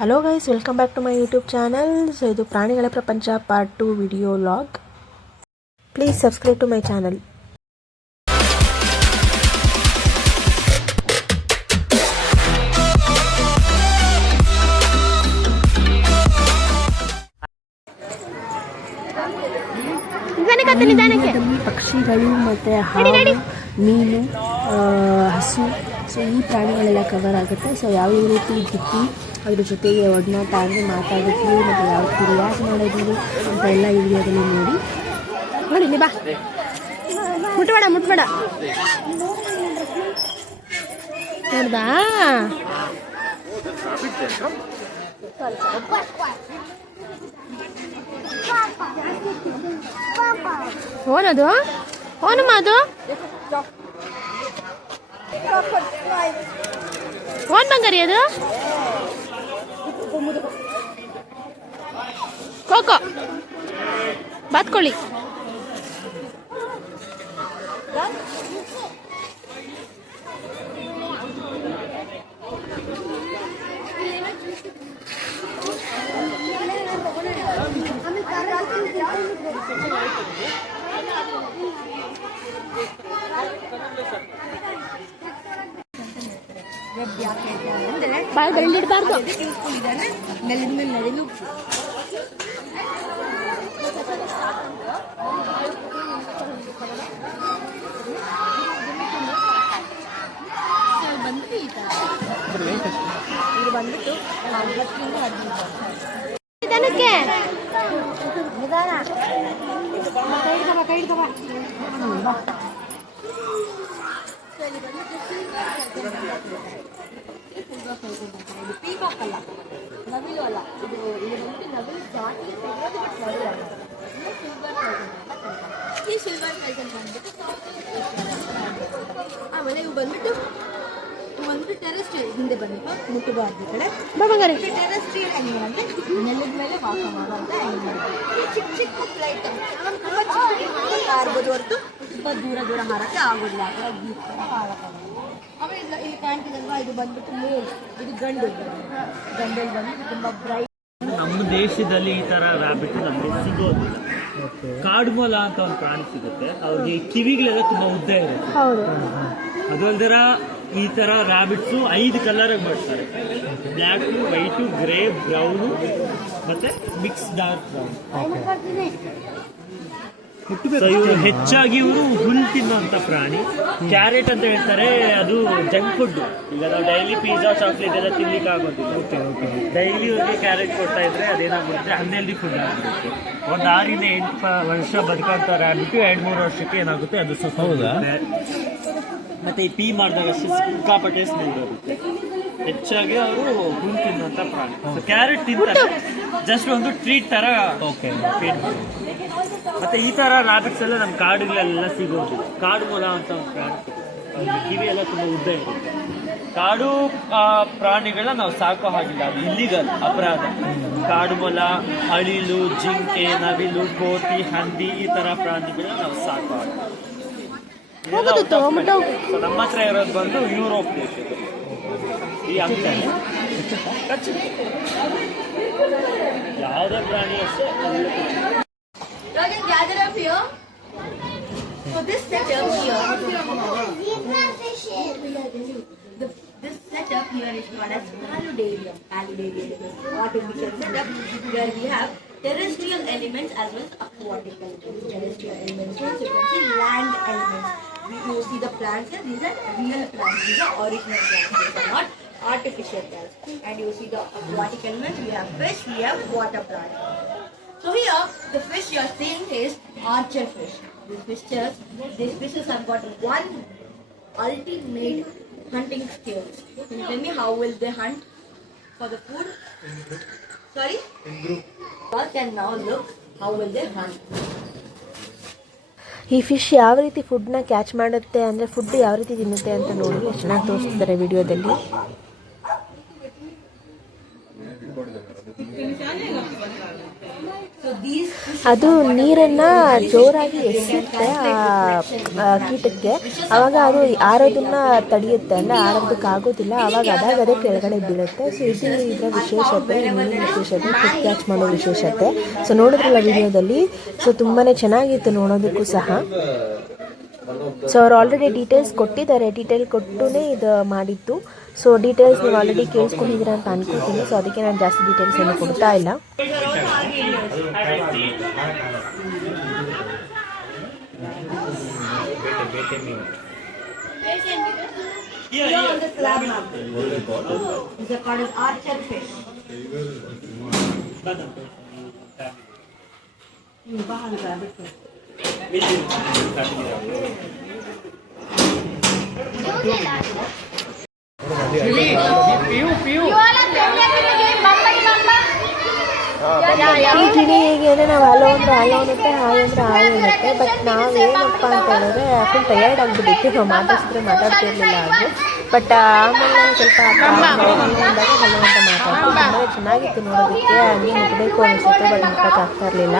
Hello guys, welcome back to my YouTube channel. So ಇದು ಪ್ರಾಣಿಗಳ ಪ್ರಪಂಚ part 2 video log. Please subscribe to my channel. ಪಕ್ಷಿಗಳು ಮತ್ತು ಹಾವು, ಮೀನು, ಹಸು, ಸೊ ಈ ಪ್ರಾಣಿಗಳೆಲ್ಲ ಕವರ್ ಆಗುತ್ತೆ. ಸೊ ಯಾವ ರೀತಿ ಇದ್ದಿತ್ತು, ಅದ್ರ ಜೊತೆಗೆ ಒಡನಾಟ ಅಂದರೆ ಮಾತಾಡಿದ್ವಿ ಮತ್ತು ಯಾವ ರೀತಿ ರಿಯಾಕ್ಟ್ ಮಾಡಿದ್ವಿ ಅಂತ ಎಲ್ಲ ಈ ವಿಡಿಯೋದಲ್ಲಿ ನೋಡಿ. ಬಾ, ಮುಟ್ಬೇಡ ನೋಡ್ದಾ? ಓನದು ಓನಮ್ಮ, ಅದು ಓನ್ ಬಂಗಾರಿ, ಅದು ಕೋಕೋ ಬಾತ್ಕೊಳ್ಳಿ. ಬಾಯಿ ಬೆಳ್ಳಿಡ್ಬಾರ್ದು. ನೆಲದ ಮೇಲೆ ನೆರಳು ಇದಕ್ಕೆ ನಿಧಾನ ಕೈ ಹಿಡ್ಕೊ. ಪೀಕಾಕ್ ಅಲ್ಲ, ನವಿಲು ಅಲ್ಲ, ಇದು ಬಂದು ನವಿಲು ಜಾತಿ ಈ ಸಿಲ್ವರ್ ಕೈಸಲ್ಲಿ ಬಂದ್ಬಿಟ್ಟು. ಆಮೇಲೆ ಇವು ಬಂದ್ಬಿಟ್ಟು ಟೆರೆಸ್ಟ್ರಿಯಲ್. ಹಿಂದೆ ಬಂದ್ಬಿಟ್ಟು ಮುಟ್ಟಬಾರ್ದು ಈ ಕಡೆ. ಟೆರೆಸ್ಟ್ರಿಯಲ್ ಆನಿಮಲ್ ಅಂದ್ರೆ ನೆಲದ ಮೇಲೆ ವಾಸ ಮಾಡುವಂತ ಆನಿಮಲ್. ಚಿಕ್ಕ ಚಿಕ್ಕ ಫ್ಲೈಟ್ ತುಂಬ ಚಿಕ್ಕ ಹಾರ್ಬೋದು ಹೊರತು ತುಂಬ ದೂರ ಹಾರಕ್ಕೆ ಆಗೋದಿಲ್ಲ. ಆ ಥರ ಹಾರಕ್ಕಾಗಲ್ಲ. ಆಮೇಲೆ ಇಲ್ಲಿ ಕಾಣ್ತಿದಲ್ವಾ, ಇದು ಬಂದ್ಬಿಟ್ಟು ಮೇಲ್, ಇದು ಗಂಡಲ್ಲಿ ಬಂದು ತುಂಬ ಬ್ರೈಟ್. ನಮ್ಮ ದೇಶದಲ್ಲಿ ಈ ತರ ರಾಬಿಟ್ ನಮಗೆ ಸಿಗೋದಿಲ್ಲ. ಕಾಡುಮೊಲ ಅಂತ ಒಂದು ಪ್ರಾಣಿ ಸಿಗುತ್ತೆ. ಅವ್ರಿಗೆ ಕಿವಿಗಳೆಲ್ಲ ತುಂಬಾ ಉದ್ದ ಇರುತ್ತೆ. ಅದು ಅಲ್ದರ ಈ ತರ ರಾಬಿಟ್ಸು 5 ಕಲರ್ ಮಾಡ್ತಾರೆ: ಬ್ಲ್ಯಾಕ್, ವೈಟು, ಗ್ರೇ, ಬ್ರೌನು ಮತ್ತೆ ಮಿಕ್ಸ್ ಡಾರ್ಕ್ ಬ್ರೌನ್. ಇವರು ಹೆಚ್ಚಾಗಿ ಹುಲ್ಲು ತಿನ್ನುವಂತ ಪ್ರಾಣಿ. ಕ್ಯಾರೆಟ್ ಅಂತ ಹೇಳ್ತಾರೆ, ಅದು ಜಂಕ್ ಫುಡ್. ಈಗ ನಾವು ಡೈಲಿ ಪಿಜ್ಜಾ, ಚಾಕ್ಲೇಟ್ ಎಲ್ಲ ತಿನ್ಲಿಕ್ಕೆ ಆಗೋದಿಲ್ಲ. ಡೈಲಿ ಅವ್ರಿಗೆ ಕ್ಯಾರೆಟ್ ಕೊಡ್ತಾ ಇದ್ರೆ ಅದೇನಾಗ್ಬಿಡುತ್ತೆ, ಅನ್ಹೆಲ್ದಿ ಫುಡ್ ಆಗಿರುತ್ತೆ. ಒಂದು 6 ರಿಂದ 8 ವರ್ಷ ಬದುಕಂತ ರಾಬಿಟ್ 2-3 ವರ್ಷಕ್ಕೆ ಏನಾಗುತ್ತೆ, ಅದು ಸುತ್ತೋಗುತ್ತೆ. ಮತ್ತೆ ಈ ಪೀ ಮಾಡಿದಾಗ ಸಿಕ್ಕಾಪಟ್ಟೆ ಸ್ಮೆಲ್ ಬರುತ್ತೆ. ಹೆಚ್ಚಾಗಿ ಅವರು ಹುಲ್ಲು ತಿನ್ನುವಂತ ಪ್ರಾಣಿ. ಕ್ಯಾರೆಟ್ ತಿಂತಾರೆ, ಜಸ್ಟ್ ಒಂದು ಟ್ರೀಟ್ ತರ. ಮತ್ತೆ ಈ ತರ ರಾಬಿಟ್ಸ್ ಎಲ್ಲ ನಮ್ಮ ಕಾಡುಗಳೆಲ್ಲ ಸಿಗೋದು. ಕಾಡು ಮೊಲ ಅಂತ ಒಂದು ಪ್ರಾಣಿ, ಕಿವಿ ಎಲ್ಲ ತುಂಬಾ ಉದ್ದ ಇರುತ್ತೆ. ಕಾಡು ಪ್ರಾಣಿಗಳನ್ನ ನಾವು ಸಾಕೋ ಹಾಗಿಲ್ಲ, ಅದು ಇಲ್ಲಿಗಲ್, ಅಪರಾಧ. ಕಾಡು ಮೊಲ, ಅಳಿಲು, ಜಿಂಕೆ, ನವಿಲು, ಕೋತಿ, ಹಂದಿ ಈ ತರ ಪ್ರಾಣಿಗಳನ್ನ ನಾವು ಸಾಕೋ ಹಾಗಿಲ್ಲ. ನಮ್ಮ ಹತ್ರ ಇರೋದು ಬಂದು ಯುರೋಪ್ ದೇಶದ್ದು ಈ ಅಂಕ. ಯಾವುದೇ ಪ್ರಾಣಿ ಅಷ್ಟೇ. Gather up here. So this setup here, this setup here is called as paludarium. Paludarium is an artificial setup where we have terrestrial elements as well as aquatic elements. Terrestrial elements means you can see land elements. You see the plants here; these are real plants. These are original plants. These are not artificial plants. And you see the aquatic elements. We have fish. We have water plants. So here, the fish you are seeing is archer fish. These fishes have got one ultimate hunting skills. Can you tell me how will they hunt for the food? Sorry? In group. You can now look how will they hunt. ಈ fish ಯಾವ ರೀತಿ ಫುಡ್ನ catch ಮಾಡುತ್ತೆ ಅಂದರೆ food ಯಾವ ರೀತಿ ತಿನ್ನುತ್ತೆ ಅಂತ ನೋಡಿ ಎಷ್ಟು ಚೆನ್ನಾಗಿ ತೋರಿಸ್ತಿದ್ದಾರೆ ವಿಡಿಯೋದಲ್ಲಿ. So ಅದು ನೀರನ್ನು ಜೋರಾಗಿ ಎಸೆಯುತ್ತೆ ಆ ಕೀಟಕ್ಕೆ. ಆವಾಗ ಅದು ಆರೋದನ್ನ ತಡೆಯುತ್ತೆ, ಅಂದರೆ ಆರೋದಕ್ಕಾಗೋದಿಲ್ಲ. ಆವಾಗ ಅದೇ ಕೆಳಗಡೆ ಬೀಳುತ್ತೆ. ಸೊ ಇದು ಇದರ ವಿಶೇಷತೆ, ಇನ್ನೊಂದು ವಿಶೇಷತೆ ಫುಡ್ ಕ್ಯಾಚ್ ಮಾಡೋ ವಿಶೇಷತೆ. ಸೊ ನೋಡಿದ್ರಲ್ಲ ವಿಡಿಯೋದಲ್ಲಿ. ಸೊ ತುಂಬಾ ಚೆನ್ನಾಗಿತ್ತು ನೋಡೋದಕ್ಕೂ ಸಹ. ಸೊ ಅವ್ರು ಆಲ್ರೆಡಿ ಡೀಟೇಲ್ಸ್ ಕೊಟ್ಟಿದ್ದಾರೆ, ಡೀಟೇಲ್ ಕೊಟ್ಟುನೇ ಇದು ಮಾಡಿದ್ದು. ಸೊ ಡೀಟೇಲ್ಸ್ ನೀವು ಆಲ್ರೆಡಿ ಕೇಳಿಸ್ಕೊಂಡಿದ್ದೀರಾ ಅಂತ ಅನ್ಕೋತೀನಿ. ಸೊ ಅದಕ್ಕೆ ನಾನು ಜಾಸ್ತಿ ಡೀಟೇಲ್ಸ್ ಏನು ಕೊಡ್ತಾ ಇಲ್ಲ. Here on the slab map is called as archer fish. ಈ ಗಿಣಿ ಹೇಗೆ ಅಂದರೆ ನಾವು ಹಲೋ ಅಂದರೆ ಹಲೋ ಅನ್ನುತ್ತೆ, ಹಾಯ್ ಅಂದರೆ ಹಾಯ್ ಅನ್ನುತ್ತೆ. ಬಟ್ ನಾವೇನಪ್ಪ ಅಂತ ಹೇಳಿದ್ರೆ ಫುಲ್ ಟಯರ್ಡ್ ಆಗಿಬಿಟ್ಟಿತ್ತು. ನಾವು ಮಾತಾಡ್ಸಿದ್ರೆ ಮಾತಾಡ್ತಿರ್ಲಿಲ್ಲ ಅದು. ಬಟ್ ಆಮೇಲೆ ನಾನು ಸ್ವಲ್ಪ ಹಲೋ ಅಂದಾಗ ಹಲೋ ಅಂತ ಮಾತಾಡ್ತೀವಿ. ತುಂಬ ಚೆನ್ನಾಗಿತ್ತು ನೋಡೋದಕ್ಕೆ. ಹಂಗೆ ಮುಟ್ಟಬೇಕು ಅನಿಸುತ್ತೆ, ಬಟ್ ಮುಟ್ಟೋಕ್ಕಾಗ್ತಾ ಇರಲಿಲ್ಲ.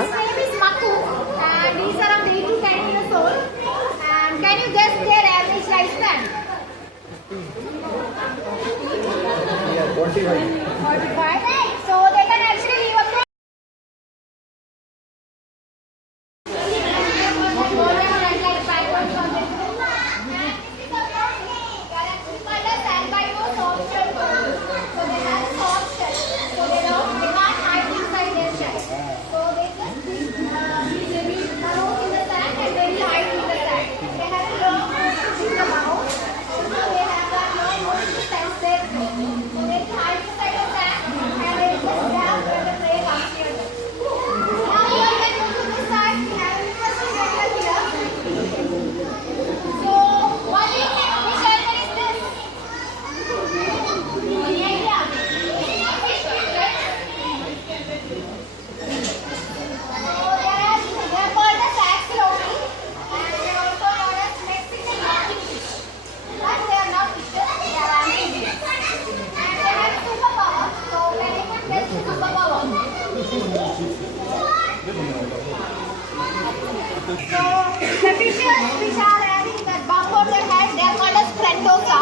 The fishes which are having the bump on their head, they are called as Prentosa.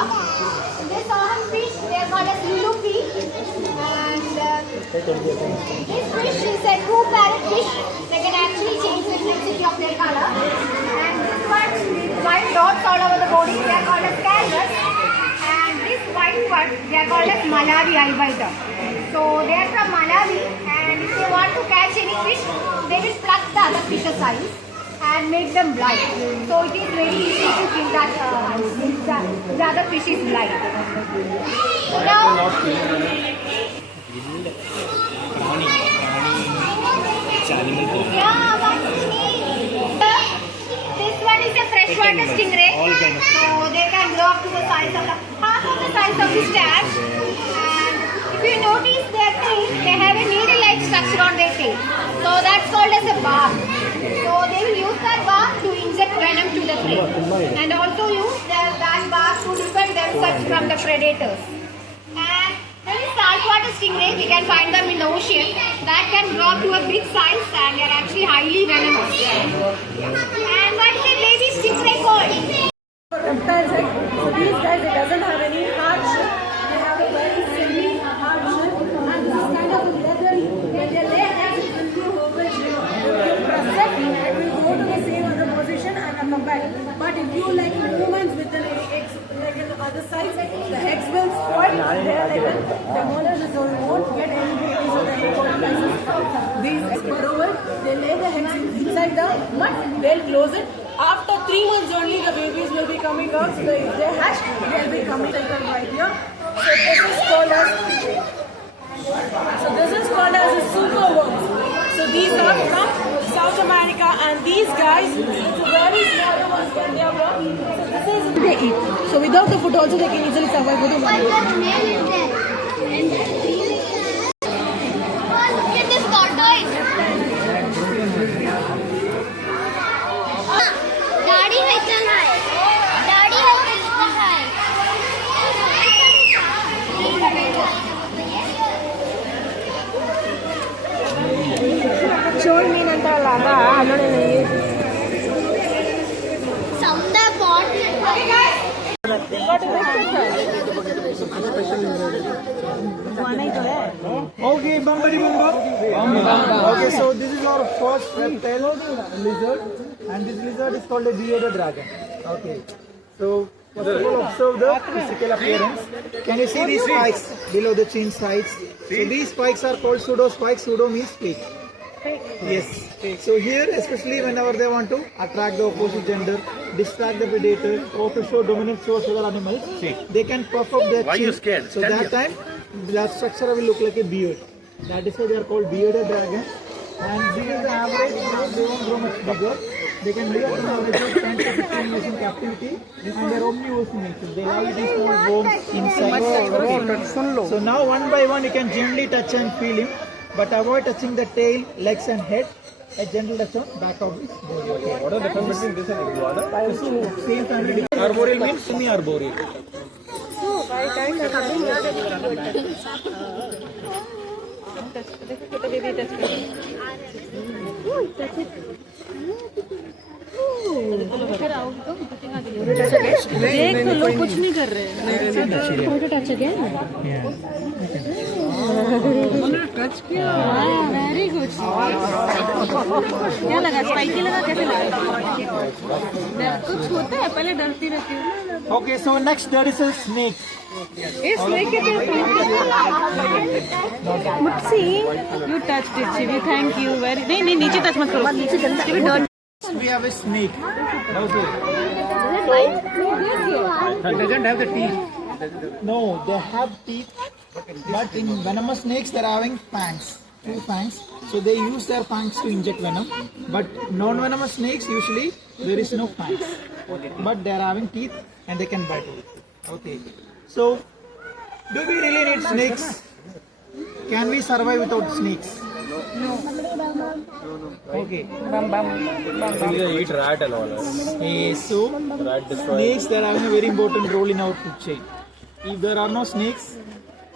This horn fish, they are called as Lulupi. And this fish is a true parrot fish. They can actually change the intensity of their color. And this one with white dots all over the body, they are called as Carvers. And this white one, they are called as Malawi albiter. So they are from Malawi, and if they want to catch any fish, they will pluck the other fish's eyes and make them blind. So it is very easy to kill that the other fish is blind. Now, this one is a freshwater stingray. So they can grow up to the size of half of the size of the stag. And if you notice their tail, they have a needle-like structure on their tail. So that's called as a barb. So they will use that barb to inject venom to the prey, and also use that barb to defend themselves from the predators. And there is saltwater stingray. We can find them in the ocean. That can grow up to a big size, and they are actually highly venomous. And what is a baby stingray called? Reptiles, right? So these guys, it doesn't have any hard shell. They have a very silly hard shell, and this is kind of a leather. When they lay eggs, it will be over here. If you press it, it will go to the same other position and come back. But if you like movements with the eggs, like in the other sides, the eggs will spoil. There, like the molar is won't get any babies or any fertilizers. These eggs burrow over, they lay the eggs inside the mud, they'll close it. After 3 months only, the babies will be coming out. So if they hatch, they'll be coming right here. So this is called as a super worms. So these are from South America, and these guys, it's very small ones when they are born. So this is they eat. So without the food also they can easily survive with the But that male is there. Look at this tortoise. Daddy है चल है. Daddy है चल है. ಶೋಲ್ಡ್ ಮೀನ್ ಅಂತಾರಲ್ಲ ಅದ ನೋಡಿ Okay, Bambari Bumbo. Okay, so this is our first reptile lizard, and this lizard is called a bearded dragon. Okay, so first of all, observe the physical appearance. Can you see these spikes below the chin sides? So these spikes are called pseudo spikes. Pseudo means fake. Yes. So here, especially whenever they want to attract the opposite gender, distract the predator, or to show dominance towards other animals, they can puff up their chin. scared? So that time, that structure will look like a beard. That is why they are called bearded dragons. And this is the average. They won't grow much bigger. They can live up to an average of 10 to 15 years in captivity, and they are omnivorous in nature. They love eating small worms, insects. So now one by one, you can gently touch and feel him, but avoid touching the tail, legs, and head. A gentle touch on back of his body. Okay. What are the difference between this and iguana? Same family. Arboreal means semi-arboreal. देख तो लोग कुछ नहीं कर रहे touch किया very good क्या लगा स्पाइकी लगा कैसे लगा कुछ होता है पहले डरती रहती हूँ Okay, so next there is a snake. इस स्नेक के मुझसे you touch it Shivi thank you very नहीं नीचे टच मत करो नीचे We have a snake. Okay. It doesn't have the teeth. No, they have teeth, but in venomous snakes they're having fangs, 2 fangs. So they use their fangs to inject venom. But non-venomous snakes usually there is no fangs, but they are having teeth and they can bite. Okay. So, do we really need snakes? Can we survive without snakes? No. Okay. They eat rat and all. So, snakes they are having a very important role in our food chain. If there are no snakes,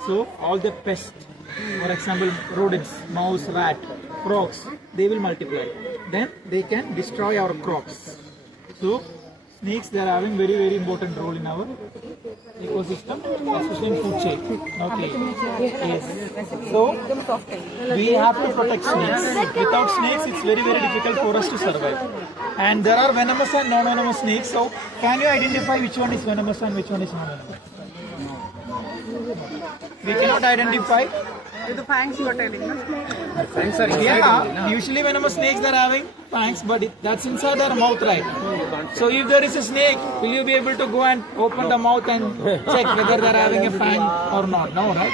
so all the pests, for example, rodents, mouse, rat, frogs, they will multiply. Then they can destroy our crops. So, snakes they are having very important role in our ecosystem, especially in food chain. Okay. Yes. So we have to protect snakes. Without snakes, it's very difficult for us to survive. And there are venomous and non-venomous snakes. So can you identify which one is venomous and which one is non-venomous? We cannot identify. the fangs you are telling no? Fangs are Yeah, usually venomous snakes they're having fangs, but that's inside their mouth, right? So if there is a snake, will you be able to go and open the mouth and check whether they're having a fang or not? No, right?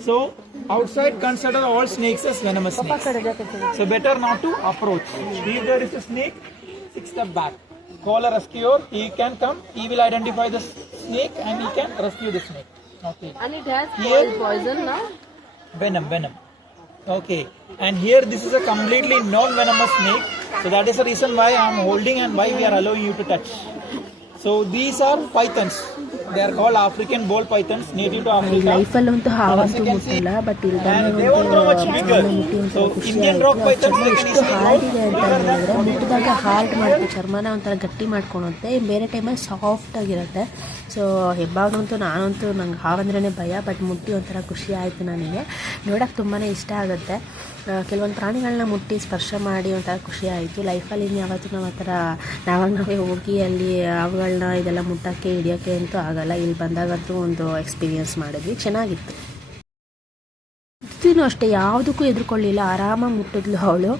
So outside consider all snakes as venomous snakes. So better not to approach. If there is a snake, 6 steps back. Call a rescuer. He can come. He will identify the snake and he can rescue the snake. Okay. And it has poison now? Venom. Okay. And here this is a completely non-venomous snake. So that is the reason why I am holding and why we are allowing you to touch. So these are pythons. They are called African ball pythons, native to Africa. ಲೈಫಲ್ಲಂತೂ ಹಾವಂತೂ ಮುಟ್ಟಿಲ್ಲ but ಇಲ್ಲಿ So Indian rock pythons they can ಎಷ್ಟು easily hard ಇದೆ ಅಂತ ಹೇಳಿದ್ರೆ ಮುಟ್ಟಿದಾಗ hard ಮಾಡುತ್ತೆ ಚರ್ಮನ ಒಂಥರ ಗಟ್ಟಿ ಮಾಡ್ಕೊಳುತ್ತೆ ಬೇರೆ ಟೈಮಲ್ಲಿ ಸಾಫ್ಟ್ ಆಗಿರುತ್ತೆ ಸೊ ಹೆಬ್ಬಾಗಂತೂ ನಾನಂತೂ ನಂಗೆ ಹಾವಂದ್ರೇ ಭಯ ಬಟ್ ಮುಟ್ಟಿ ಒಂಥರ ಖುಷಿ ಆಯಿತು ನನಗೆ ನೋಡೋಕ್ಕೆ ತುಂಬಾ ಇಷ್ಟ ಆಗುತ್ತೆ ಕೆಲವೊಂದು ಪ್ರಾಣಿಗಳನ್ನ ಮುಟ್ಟಿ ಸ್ಪರ್ಶ ಮಾಡಿ ಒಂಥರ ಖುಷಿ ಆಯಿತು ಲೈಫಲ್ಲಿ ಇನ್ನು ಯಾವತ್ತೂ ನಾವು ಆ ಥರ ನಾವೇ ಹೋಗಿ ಅಲ್ಲಿ ಅವುಗಳನ್ನ ಇದೆಲ್ಲ ಮುಟ್ಟೋಕ್ಕೆ ಹಿಡಿಯೋಕ್ಕೆ ಅಂತೂ ಆಗಲ್ಲ ಇಲ್ಲಿ ಬಂದಾಗಂತೂ ಒಂದು ಎಕ್ಸ್ಪೀರಿಯನ್ಸ್ ಮಾಡಿದ್ವಿ ಚೆನ್ನಾಗಿತ್ತು ಅಷ್ಟೇ ಯಾವುದಕ್ಕೂ ಹೆದರ್ಕೊಳ್ಳಿಲ್ಲ ಆರಾಮಾಗಿ ಮುಟ್ಟಿದ್ಲು ಅವಳು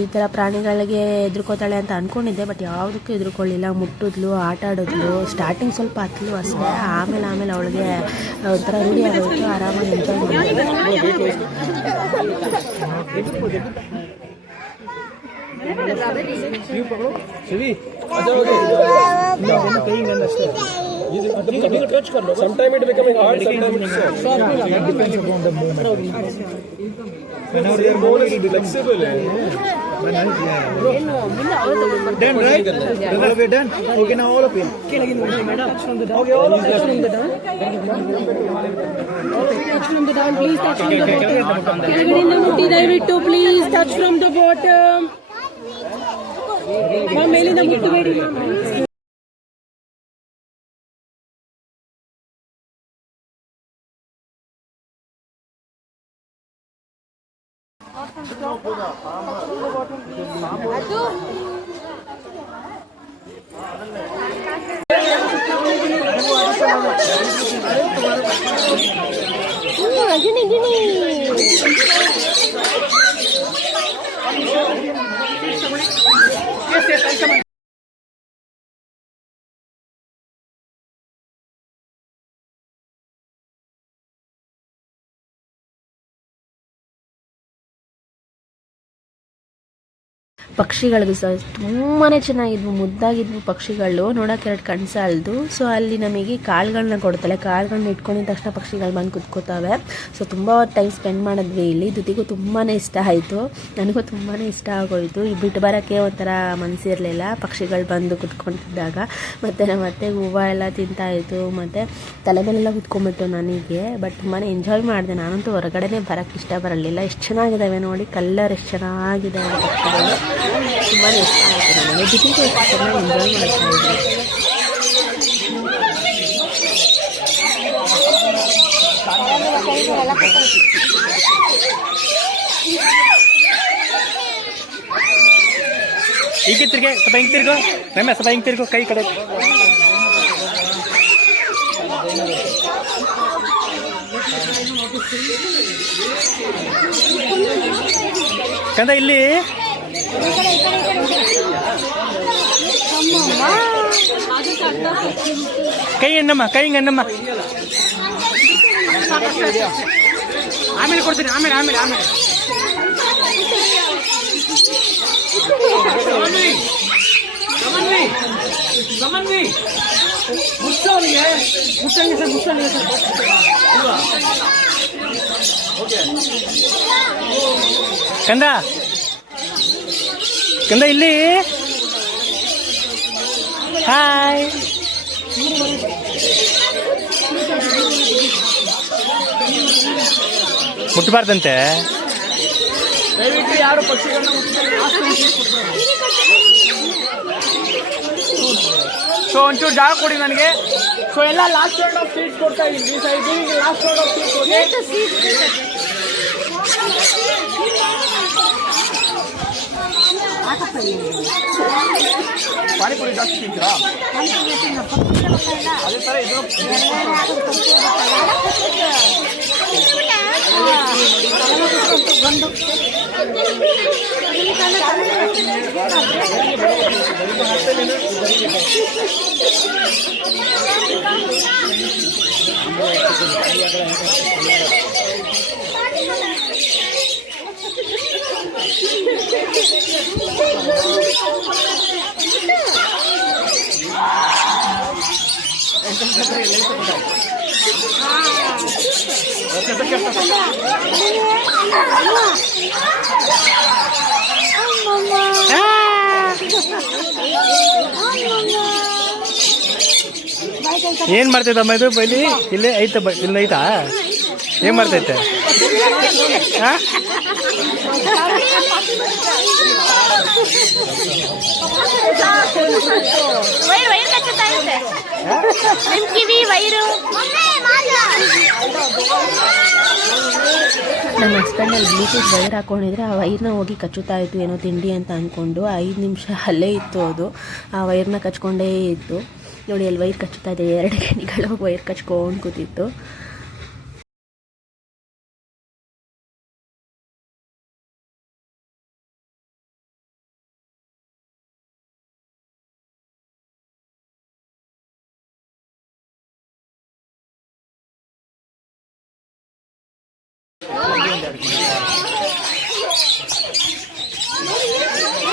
ಈ ಥರ ಪ್ರಾಣಿಗಳಿಗೆ ಹೆದರ್ಕೋತಾಳೆ ಅಂತ ಅಂದ್ಕೊಂಡಿದ್ದೆ ಬಟ್ ಯಾವುದಕ್ಕೂ ಹೆದರ್ಕೊಳ್ಳಿಲ್ಲ ಮುಟ್ಟಿದ್ಲು ಆಟ ಆಡಿದ್ಲು ಸ್ಟಾರ್ಟಿಂಗ್ ಸ್ವಲ್ಪ ಹತ್ತಲು ಅಷ್ಟೇ ಆಮೇಲೆ ಅವಳಿಗೆ ಒಂಥರ ರೂಢಿ ಆಗೋಯ್ತು ಆರಾಮಾಗಿ enjoy Shivi, Sometimes it becoming hard, sometimes it's soft. Whenever their bone is flexible. Done, right? All of it done? Okay, now all of it. Okay, all of it. Touch from the down, please touch from the bottom. ಕೆಳಗಡೆಯಿಂದ ಮುಟ್ಟಿ ದಯವಿಟ್ಟು please touch from the bottom. ಮೇಲಿಂದ ಮುಟ್ಟಬೇಡಿ. ಪಕ್ಷಿಗಳಿಗೂ ಸಹ ತುಂಬಾ ಚೆನ್ನಾಗಿದ್ವು, ಮುದ್ದಾಗಿದ್ವು ಪಕ್ಷಿಗಳು. ನೋಡೋಕೆ ಎರಡು ಕಣ್ಸಾಲ್ದು. ಸೊ ಅಲ್ಲಿ ನಮಗೆ ಕಾಳುಗಳನ್ನ ಕೊಡ್ತಾರೆ. ಕಾಳುಗಳನ್ನ ಇಟ್ಕೊಂಡಿದ ತಕ್ಷಣ ಪಕ್ಷಿಗಳು ಬಂದು ಕುತ್ಕೋತಾವೆ. ಸೊ ತುಂಬ ಟೈಮ್ ಸ್ಪೆಂಡ್ ಮಾಡಿದ್ವಿ ಇಲ್ಲಿ. ದುತಿಗೂ ತುಂಬಾ ಇಷ್ಟ ಆಯಿತು, ನನಗೂ ತುಂಬಾ ಇಷ್ಟ ಆಗೋಯಿತು. ಈ ಬಿಟ್ಟು ಬರೋಕ್ಕೆ ಒಂಥರ ಮನಸ್ಸಿರಲಿಲ್ಲ ಪಕ್ಷಿಗಳು ಬಂದು ಕುತ್ಕೊತಿದ್ದಾಗ. ಮತ್ತು ನಮ್ಮ ಅತ್ತೆಗೆ ಹೂವು ಎಲ್ಲ ತಿಂತಾಯಿತ್ತು, ಮತ್ತು ತಲೆ ಮೇಲೆಲ್ಲ ಕುತ್ಕೊಂಡ್ಬಿಟ್ಟು ನನಗೆ. ಬಟ್ ತುಂಬಾ ಎಂಜಾಯ್ ಮಾಡಿದೆ. ನಾನಂತೂ ಹೊರಗಡೆನೇ ಬರೋಕ್ಕೆ ಇಷ್ಟ ಬರಲಿಲ್ಲ. ಎಷ್ಟು ಚೆನ್ನಾಗಿದ್ದಾವೆ ನೋಡಿ, ಕಲ್ಲರ್ ಎಷ್ಟು ಚೆನ್ನಾಗಿದೆ ಪಕ್ಷಿಗಳು. ತುಂಬಾ ಇಷ್ಟ ಆಯಿತು ನನಗೆ. ದುತಿಗೂ ಎಷ್ಟು ಚೆನ್ನಾಗಿ ಎಂಜಾಯ್ ಮಾಡ್ತಾ ಇದ್ದೆ. ಈಗ ತಿರ್ಗೆ ಸ್ವಲ್ಪ ಹಿಂಗೆ ತಿರ್ಗೋ, ನಮ್ಮ ಸ್ವಲ್ಪ ಹಿಂಗೆ ತಿರ್ಗೋ, ಕೈ ಕಡೆ. ಕಂದ ಇಲ್ಲಿ ಕೈ ಎಣ್ಣಮ್ಮ, ಕೈ ಹಿಂಗೆ ಎಣ್ಣಮ್ಮ. ಆಮೇಲೆ ಕೊಡ್ತೀನಿ, ಆಮೇಲೆ ಆಮೇಲೆ ಆಮೇಲೆ ಕಂದ ಕಂದ ಇಲ್ಲಿ. ಹಾಯ್. ಮುಟ್ಟಬಾರ್ದಂತೆ. ದಯವಿಟ್ಟು ಯಾರು ಪಕ್ಷಿಗಳನ್ನ ಸೊ ಒಂಚೂರು ಜಾಗ ಕೊಡಿ ನನಗೆ. ಸೊ ಎಲ್ಲ ಲಾಸ್ಟ್ ರೌಂಡ್ ಆಫ್ ಸೀಟ್ಸ್ ಕೊಡ್ತಾ ಇದ್ದೀನಿ. Last round of seats panipuri ಜಾಸ್ತಿ ತಿಂತೀರಾ? ಅದೇ ಥರ ಇದು ಏನ್ ಮಾಡ್ತೈತಮ್ಮ ಇದು ಬೈಲಿ? ಇಲ್ಲಿ ಐತ, ಇಲ್ಲಿ ಐತಾ? ಏನ್ ಮಾಡ್ತೈತೆ? ನಮ್ಮ ಹಸ್ಬೆಂಡಲ್ಲಿ ಬ್ಲೂಟೂತ್ ವೈರ್ ಹಾಕೊಂಡಿದ್ರೆ ಆ ವೈರ್ನ ಹೋಗಿ ಕಚ್ಚುತ್ತಾ ಇತ್ತು, ಏನೋ ತಿಂಡಿ ಅಂತ ಅಂದ್ಕೊಂಡು 5 ನಿಮಿಷ ಅಲ್ಲೇ ಇತ್ತು ಅದು. ಆ ವೈರ್ನ ಕಚ್ಕೊಂಡೇ ಇತ್ತು. ನೋಡಿ ಅಲ್ಲಿ ವೈರ್ ಕಚ್ಚುತ್ತಾ ಇದೆ. 2 ಗಣಿಗಳು ವೈರ್ ಕಚ್ಕೊಂಡು ಕೂತಿತ್ತು.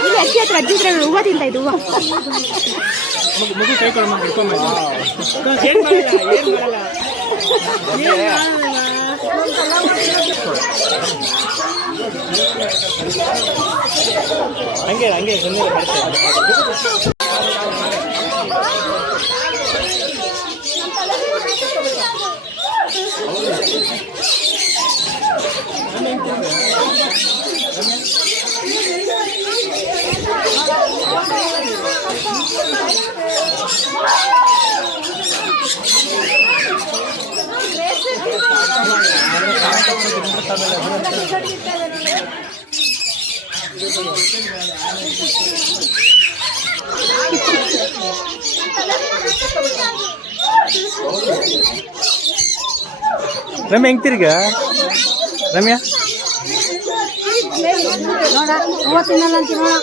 ಇಲ್ಲಿ ಅಜ್ಜಿ ಹತ್ರ ಅಜ್ಜಿ ಹತ್ರ ಹೂವು ತಿಂತ ಇದ್ದು. ಹೂವು ಮಗು ಕೈ ಕೊಡಮ್ಮ ಹಿಡ್ಕೊಂಬ. ಹಂಗೆ ಹಂಗೆ ಸುಮ್ಮನೆ ಬರ್ತೇವೆ. ರಮ್ಯಾ ಹೆಂಗ್ ತಿರ್ಗ ರಮ್ಯಾ ನೋಡ ಹೂವು ತಿನ್ನಲ್ಲ ಅಂತ ನೋಡ.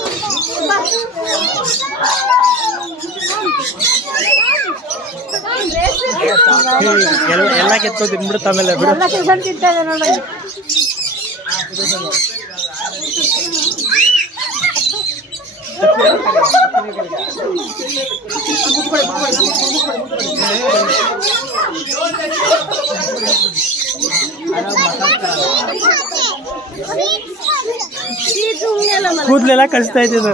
ಎಲ್ಲ ಕೆತ್ತೋ ತಿನ್ಬಿಡುತ್ತ ಆಮೇಲೆ ಬಿಡು. ಎಲ್ಲ ತಿನ್ಕೊಂಡು ತಿಂತಾರೆ ನೋಡ. ಕೂದಲೆಲ್ಲ ಕಳಿಸ್ತಾ ಇದ್ದಿದ್ದು.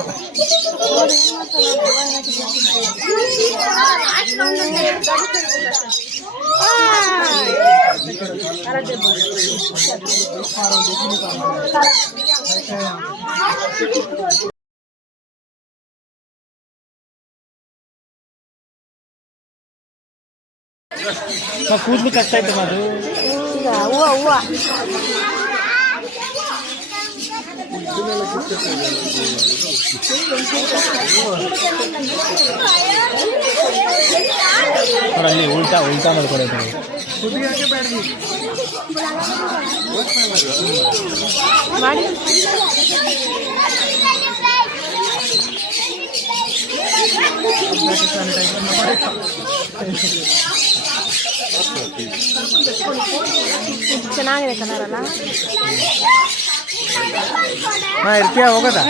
ಕೂದಲು ಕಷ್ಟ ಆಯ್ತಮ್ಮ ಅದು. ಹೂವು ಅಲ್ಲಿ ಉಲ್ಟಾ ಉಲ್ಟಾ ಮಾಡ್ಕೊಡೋದು. ಮಾಡಿ ಚೆನ್ನಾಗಿದೆ ಕಲರ್ ಅಲ್ಲ. ಹಾಂ ಇರ್ತೀಯ ಹೋಗೋದಾ?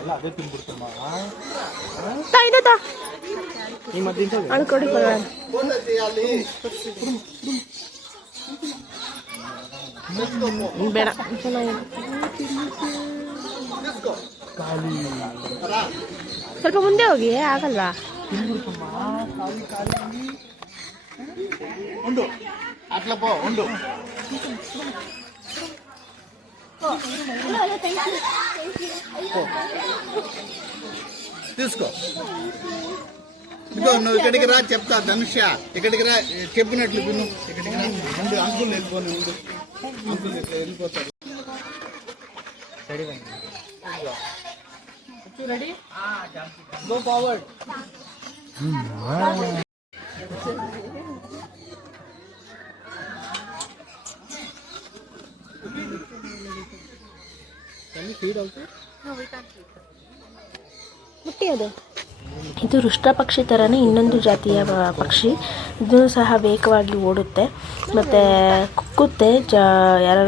ಎಲ್ಲ ಅದೇ ತಿನ್ಬಿಡ್ತಮ್ಮ. ಅಳ್ಕೊಡಿ ಬೇಡ ಸ್ವಲ್ಪ ಮುಂದೆ ಹೋಗಿ ಆಗಲ್ವಾ? తీసుకో ఇదిగో నువ్వు ఇక్కడికి రా చెప్తా ధనుష ఇక్కడికి రా చెప్పినట్లు విను ఇక్కడికి రా ముందు అంకుల్ వెళ్ళిపోయి ముందు అంకుల్ వెళ్ళిపోతారు రెడీ గో ఫార్వర్డ్ ಇದು ರುಷ್ಟ ಪಕ್ಷಿ ಥರನೇ ಇನ್ನೊಂದು ಜಾತಿಯ ಪಕ್ಷಿ. ಇದು ಸಹ ವೇಗವಾಗಿ ಓಡುತ್ತೆ ಮತ್ತು ಕುಕ್ಕುತ್ತೆ. ಯಾರ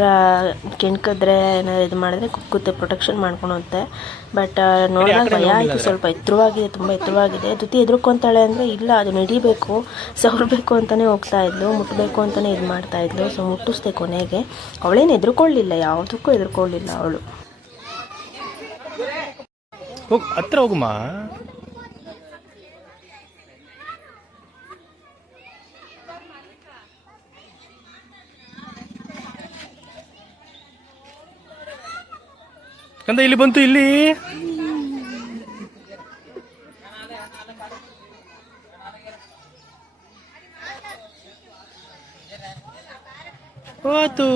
ಕೆಣ್ಕಿದ್ರೆ ಏನಾದ್ರು ಇದು ಮಾಡಿದ್ರೆ ಕುಕ್ಕುತ್ತೆ, ಪ್ರೊಟೆಕ್ಷನ್ ಮಾಡ್ಕೊಳುತ್ತೆ. ಬಟ್ ನೋಡಿದಾಗ ಭಯ ಆಯಿತು. ಸ್ವಲ್ಪ ಎತ್ತರವಾಗಿದೆ, ತುಂಬ ಎತ್ತರವಾಗಿದೆ. ಜೊತೆ ಎದುರ್ಕೊತಾಳೆ ಅಂದರೆ ಇಲ್ಲ, ಅದು ನಡಿಬೇಕು, ಸವರಬೇಕು ಅಂತಲೇ ಹೋಗ್ತಾ ಇದ್ಲು, ಮುಟ್ಟಬೇಕು ಅಂತಲೇ ಇದು ಮಾಡ್ತಾ ಇದ್ಲು. ಸೊ ಮುಟ್ಟಿಸ್ದೆ ಕೊನೆಗೆ. ಅವಳೇನು ಎದುರ್ಕೊಳ್ಳಿಲ್ಲ, ಯಾವುದಕ್ಕೂ ಎದುರ್ಕೊಳ್ಳಿಲ್ಲ ಅವಳು. ಹೋಗಿ ಹತ್ರ ಹೋಗುಮ್ಮ. ಕಂದ ಇಲ್ಲಿ ಬಂತು, ಇಲ್ಲಿ ಹೋತು.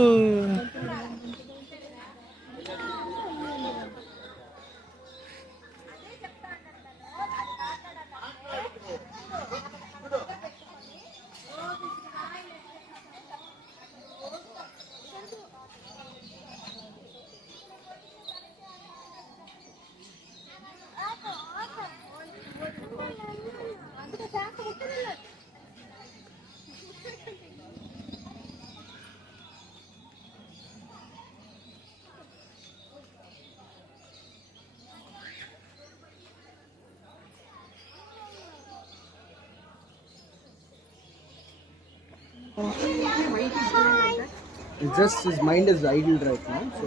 Just his mind is idle right now, so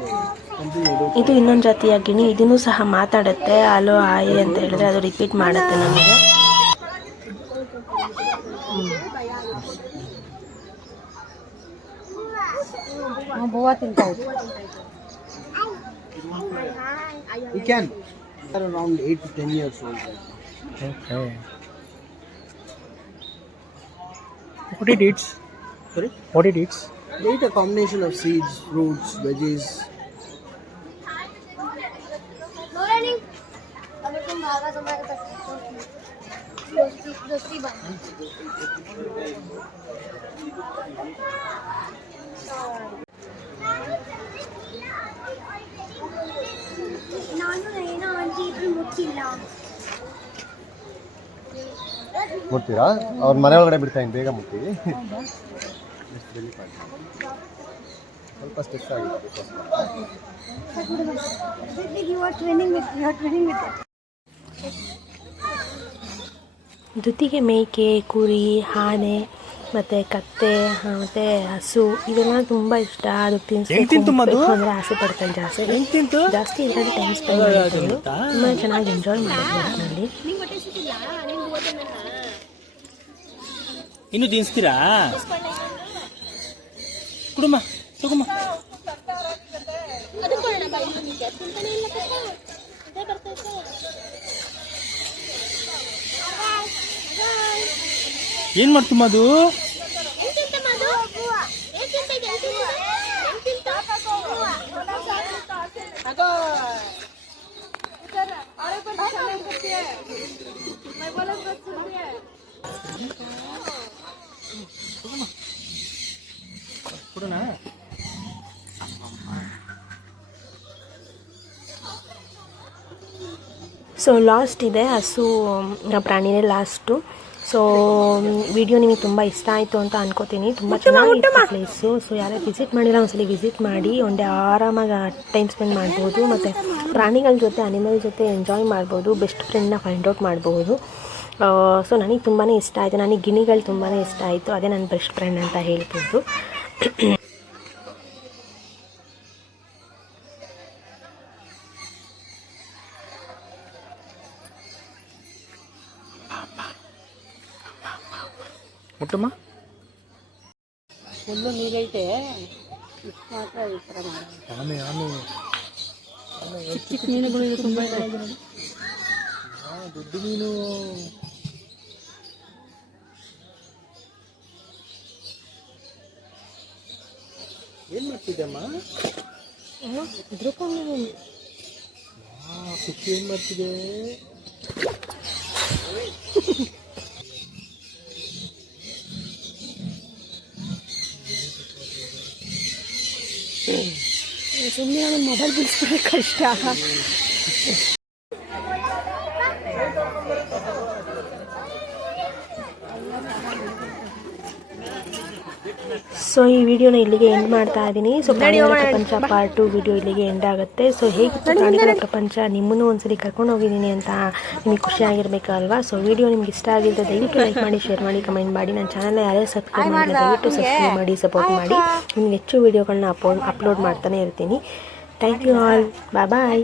something I don't. ಇದು ಇನ್ನೊಂದು ಜಾತಿಯ ಗಿಣಿ. ಇದನ್ನು ಸಹ ಮಾತಾಡುತ್ತೆ. ಅಲೋ ಆಯಿ ಅಂತ ಹೇಳಿದ್ರೆ ಅದು ರಿಪೀಟ್ ಮಾಡುತ್ತೆ ನಮಗೆ. He can. They're around 8 to 10 years old. Okay. What it eats? Sorry? What it eats? They eat a combination of seeds, fruits, veggies. ಮುಟ್ತೀರಾ? ಅವ್ರ ಮನೆ ಒಳಗಡೆ ಬಿಡ್ತಾ ಇದ್ದೀನಿ, ಬೇಗ ಮುಟ್ತೀವಿ. ಸ್ವಲ್ಪ ಸ್ಟ್ರೆಸ್ ಆಗಿದೆ. ದುತ್ತಿಗೆ ಮೇಕೆ, ಕುರಿ, ಆನೆ ಮತ್ತು ಕತ್ತೆ ಮತ್ತು ಹಸು ಇವೆಲ್ಲ ತುಂಬ ಇಷ್ಟ. ಅದು ತಿನ್ನಿಸ್ಬೇಕು ಅಂದರೆ ಆಸೆ ಪಡ್ತಾನೆ ಜಾಸ್ತಿ ಇದರಲ್ಲಿ ಟೈಮ್ ಸ್ಪೆಂಡ್ ಮಾಡ್ತೀನಿ. ತುಂಬ ಚೆನ್ನಾಗಿ ಎಂಜಾಯ್ ಮಾಡಿದ್ವಿ ಅದರಲ್ಲಿ. ಇನ್ನು ತಿನ್ನಿಸ್ತೀರಾ? ಕುಡುಮ ತಗೊಮ್ಮ. ಏನ್ ಮಾಡ್ತಮ್ಮ ಅದು? ಕೊಡೋಣ. ಸೊ ಲಾಸ್ಟ್ ಇದೆ ಹಸು ಪ್ರಾಣಿನೇ ಲಾಸ್ಟು. ಸೊ ವಿಡಿಯೋ ನಿಮಗೆ ತುಂಬ ಇಷ್ಟ ಆಯಿತು ಅಂತ ಅನ್ಕೋತೀನಿ. ತುಂಬ ಚೆನ್ನಾಗಿತ್ತು ಪ್ಲೇಸು. ಸೊ ಯಾರೇ ವಿಸಿಟ್ ಮಾಡಿಲ್ಲ ಒಂದ್ಸಲಿ ವಿಸಿಟ್ ಮಾಡಿ ಒಂದೇ ಆರಾಮಾಗಿ ಟೈಮ್ ಸ್ಪೆಂಡ್ ಮಾಡ್ಬೋದು. ಮತ್ತು ಪ್ರಾಣಿಗಳ ಜೊತೆ ಅನಿಮಲ್ ಜೊತೆ ಎಂಜಾಯ್ ಮಾಡ್ಬೋದು. ಬೆಸ್ಟ್ ಫ್ರೆಂಡ್ನ ಫೈಂಡ್ ಔಟ್ ಮಾಡ್ಬೋದು. ಸೊ ನನಗೆ ತುಂಬಾ ಇಷ್ಟ ಆಯಿತು. ನನಗೆ ಗಿಣಿಗಳು ತುಂಬಾ ಇಷ್ಟ ಆಯಿತು. ಅದೇ ನನ್ನ ಬೆಸ್ಟ್ ಫ್ರೆಂಡ್ ಅಂತ ಹೇಳ್ಬೋದು. ಮುಟ್ಟಮ್ಮ. ಫುಲ್ಲು ನೀರೈತೆ. ಮಾತ್ರ ಈ ಥರ ಆಮೆ ಆಮೆ ಚಿಕ್ಕ ಮೀನುಗಳು ಇದು ತುಂಬ ಇದೆ. ದೊಡ್ಡ ಮೀನು. ಏನ್ ಮಾಡ್ತಿದ್ದಮ್ಮ? ಕುಕ್ಕಿ ಏನ್ ಮಾಡ್ತಿದೆ? ಸುಮ್ಮನೆ ನಾನು ಮೊಬೈಲ್ ಬಿಡಿಸ್ತಾರೆ ಕಷ್ಟ. ಸೊ ಈ ವಿಡಿಯೋನ ಇಲ್ಲಿಗೆ ಎಂಡ್ ಮಾಡ್ತಾ ಇದ್ದೀನಿ. ಸೊ ಪ್ರಾಣಿಗಳ ಪ್ರಪಂಚ ಪಾರ್ಟ್ 2 ವಿಡಿಯೋ ಇಲ್ಲಿಗೆ ಎಂಡ್ ಆಗುತ್ತೆ. ಸೊ ಹೇಗಿತ್ತು ಪ್ರಾಣಿಗಳ ಪ್ರಪಂಚ? ನಿಮ್ಮನ್ನು ಒಂದ್ಸರಿ ಕರ್ಕೊಂಡು ಹೋಗಿದ್ದೀನಿ ಅಂತ ನಿಮಗೆ ಖುಷಿಯಾಗಿರ್ಬೇಕಲ್ವಾ? ಸೊ ವಿಡಿಯೋ ನಿಮ್ಗೆ ಇಷ್ಟ ಆಗಿದ್ರೆ ದಯವಿಟ್ಟು ಲೈಕ್ ಮಾಡಿ, ಶೇರ್ ಮಾಡಿ, ಕಮೆಂಟ್ ಮಾಡಿ. ನನ್ನ ಚಾನಲ್ನ ಯಾರೇ ಸಬ್ಸ್ಕ್ರೈಬ್ ಮಾಡಿ ದಯವಿಟ್ಟು ಸಬ್ಸ್ಕ್ರೈಬ್ ಮಾಡಿ, ಸಪೋರ್ಟ್ ಮಾಡಿ. ನಿಮ್ಗೆ ಹೆಚ್ಚು ವಿಡಿಯೋಗಳನ್ನ ಅಪ್ಲೋಡ್ ಮಾಡ್ತಾನೆ ಇರ್ತೀನಿ. Thank you all. ಬಾಯ್.